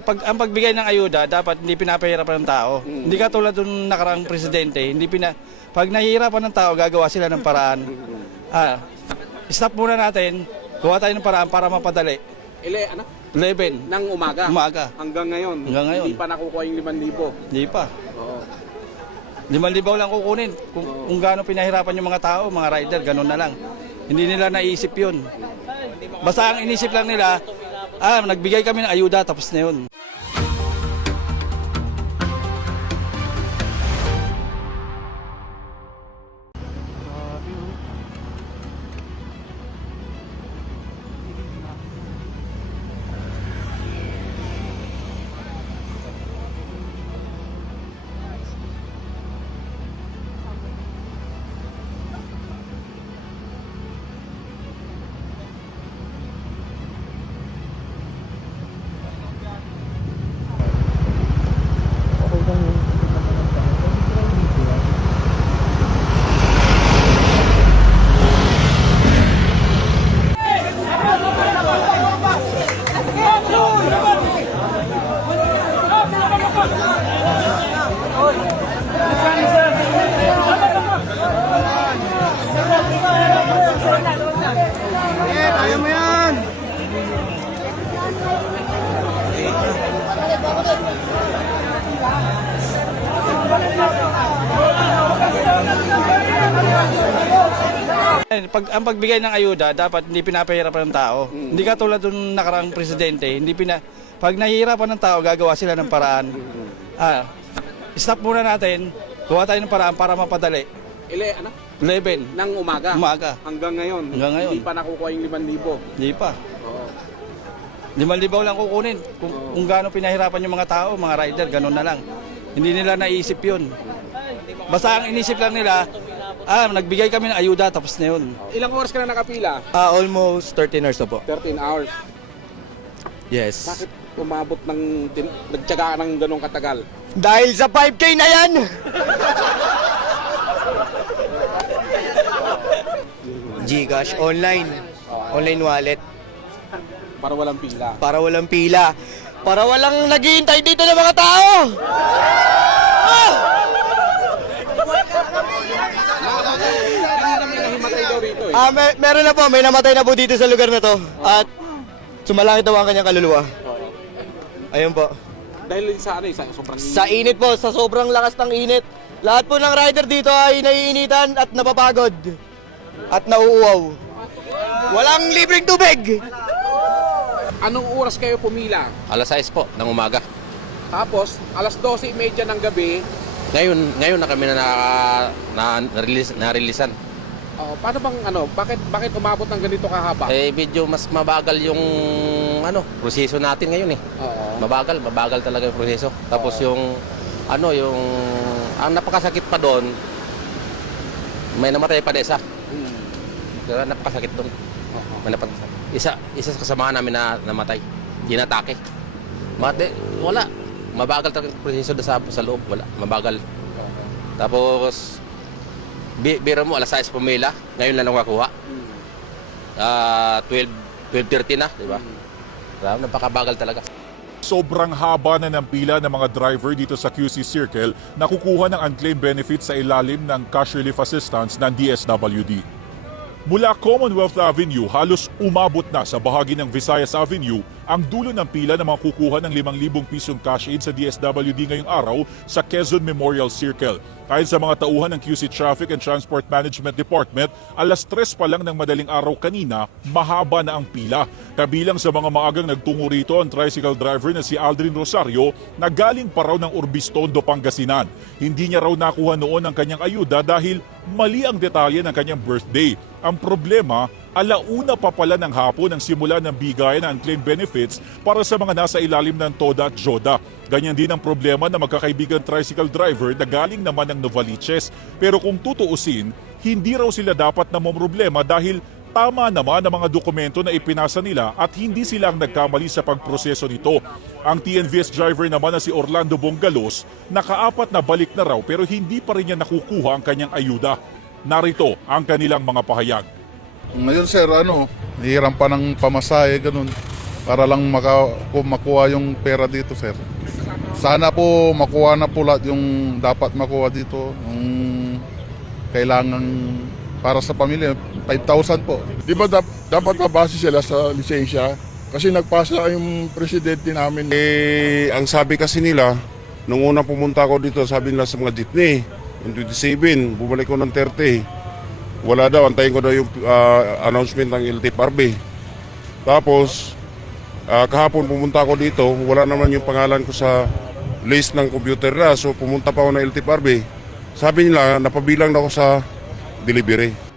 Ang pagbigay ng ayuda, dapat hindi pinapahirapan ng tao. Hindi katulad ng nakaraang presidente, pag nahihirapan ng tao, gagawa sila ng paraan. Stop muna natin, gawa tayo ng paraan para mapadali. 11 ng umaga. Hanggang ngayon. Hindi pa nakukuha yung 5,000. Hindi pa. Oo. 5,000 lang kukunin. Kung gaano pinahirapan yung mga tao, mga rider, ganun na lang. Hindi nila naisip yun. Basta ang inisip lang nila, nagbigay kami ng ayuda, tapos na yun. Kaya mo yan! Ang pagbigay ng ayuda, dapat hindi pinapahirapan ng tao. Hindi katulad ng nakaraang presidente, pag nahihirapan ng tao, gagawa sila ng paraan. Stop muna natin, gawa tayo ng paraan para mapadali. 11 ng umaga. Hanggang ngayon. Hindi pa nakukuha yung 5,000. Hindi pa. Oo. 5,000 lang kukunin. Kung gaano pinahirapan yung mga tao, mga rider, ganun na lang. Hindi nila naisip yun. Basta ang inisip lang nila, nagbigay kami ng ayuda, tapos na yun. Ilang oras ka na nakapila? Almost 13 hours na po. 13 hours. Yes. Bakit umabot nagtyaga ka ng ganong katagal? Dahil sa 5K na yan! Gcash, online. Online wallet. Para walang pila. Para walang pila. Para walang naghihintay dito ng mga tao! Kanina may nahimatay daw rito eh. Meron na po, may namatay na po dito sa lugar na to. At sumalangit daw ang kanyang kaluluwa. Ayun po. Dahil sa sobrang Sa init po, sa sobrang lakas ng init. Lahat po ng rider dito ay naiinitan at napapagod. At nauuwaw. Walang libreng tubig! Anong oras kayo pumila? Alas 6 po ng umaga. Tapos, alas 12:30 ng gabi, Ngayon na kami na-releasean. paano bang bakit umabot ng ganito kahaba? Medyo mas mabagal yung proseso natin ngayon eh. Oo. Mabagal talaga yung proseso. Tapos yung ang napakasakit pa doon, may namatay pa na isa. Kaya napakasakit doon. May napakasakit. Isa sa kasamahan namin na namatay. Ginatake. Wala. Mabagal talaga yung proseso doon sa loob. Wala. Mabagal. Tapos, biro mo, alas 6 pumila. Ngayon lang nakakuha. 12:30 na, di ba? Napakabagal talaga. Sobrang haba na ng pila ng mga driver dito sa QC Circle na kukuha ng unclaimed benefits sa ilalim ng cash relief assistance ng DSWD. Mula Commonwealth Avenue, halos umabot na sa bahagi ng Visayas Avenue ang dulo ng pila ng mga kukuha ng 5,000 pisong cash aid sa DSWD ngayong araw sa Quezon Memorial Circle. Ayon sa mga tauhan ng QC Traffic and Transport Management Department, alas 3 pa lang ng madaling araw kanina, mahaba na ang pila. Kabilang sa mga maagang nagtungo rito ang tricycle driver na si Aldrin Rosario na galing pa raw ng Urbistondo, Pangasinan. Hindi niya raw nakuha noon ang kanyang ayuda dahil mali ang detalye ng kanyang birthday. Ang problema, alauna pa pala ng hapon ang simula ng bigayan ng unclaimed benefits para sa mga nasa ilalim ng TODA at JODA. Ganyan din ang problema ng magkakaibigan tricycle driver na galing naman ng Novaliches. Pero kung tutuusin, hindi raw sila dapat na problema dahil tama naman ang mga dokumento na ipinasa nila at hindi sila ang nagkamali sa pagproseso nito. Ang TNVS driver naman na si Orlando Bongalos, nakaapat na balik na raw pero hindi pa rin niya nakukuha ang kanyang ayuda. Narito ang kanilang mga pahayag. Ngayon sir, hiram pa ng pamasahe, ganun. para lang makuha yung pera dito, sir. Sana po makuha na po lahat yung dapat makuha dito, yung kailangan para sa pamilya, 5,000 po. Di ba dapat nabase sila sa lisensya? Kasi nagpasa yung presidente namin. Ang sabi kasi nila, nung una pumunta ko dito, sabi nila sa mga jeepney, yung 27, bumalik ko ng 30. Wala daw, antayin ko daw yung announcement ng LTFRB. Tapos, kahapon pumunta ko dito, wala naman yung pangalan ko sa list ng computer na. So pumunta pa ako ng LTFRB. Sabi nila, napabilang na ako sa delivery.